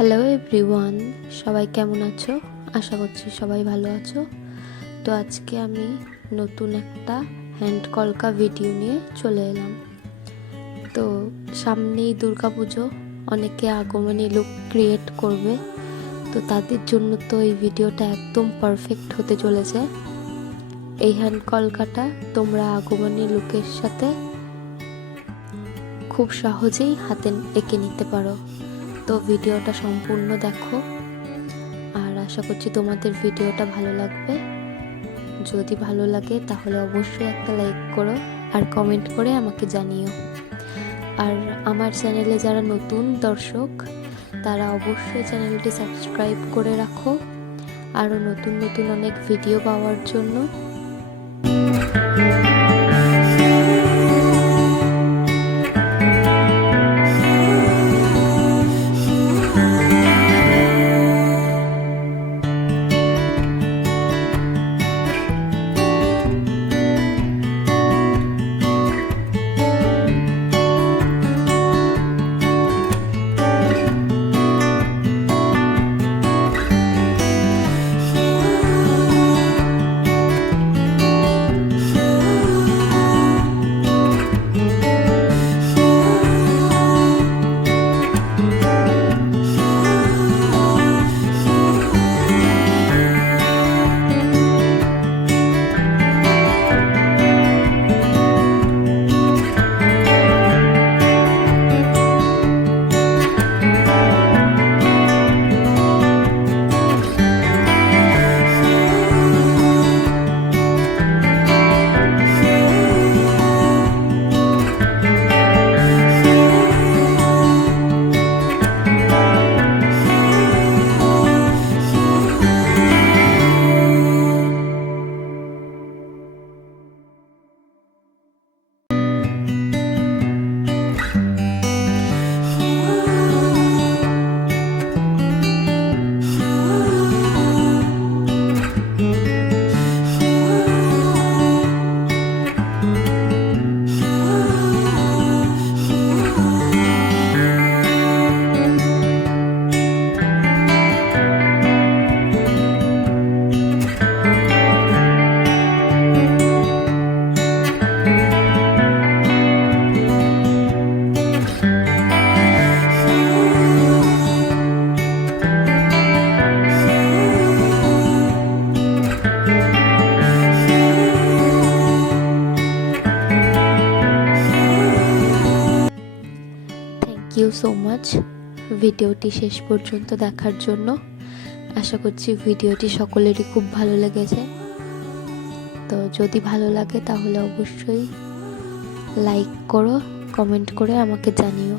Hello everyone সবাই কেমন আছো? আশা করছি সবাই ভালো আছো। তো আজকে আমি নতুন একটা হ্যান্ড কলকা ভিডিও নিয়ে চলে এলাম। তো সামনেই দুর্গা পুজো অনেকে আগমনী লুক ক্রিয়েট করবে। তো তাদের জন্য তো এই ভিডিওটা একদম পারফেক্ট হতে চলেছে। এই হ্যান্ড কলকাটা তোমরা আগমনী লুকের সাথে খুব সহজেই হাতে এঁকে নিতে পারো। তো ভিডিওটা সম্পূর্ণ দেখো। আর আশা করছি তোমাদের ভিডিওটা ভালো লাগবে। যদি ভালো লাগে, তাহলে অবশ্যই একটা লাইক করো আর কমেন্ট করে আমাকে জানিও। আর আমার চ্যানেলে যারা নতুন দর্শক, তারা অবশ্যই চ্যানেলটি সাবস্ক্রাইব করে রাখো। আরও নতুন নতুন অনেক ভিডিও পাওয়ার জন্য। ইউ সো মাচ ভিডিওটি শেষ পর্যন্ত দেখার জন্য। আশা করছি ভিডিওটি সকলেরই খুব ভালো লেগেছে। তো যদি ভালো লাগে তাহলে অবশ্যই লাইক করো, কমেন্ট করে আমাকে জানিও।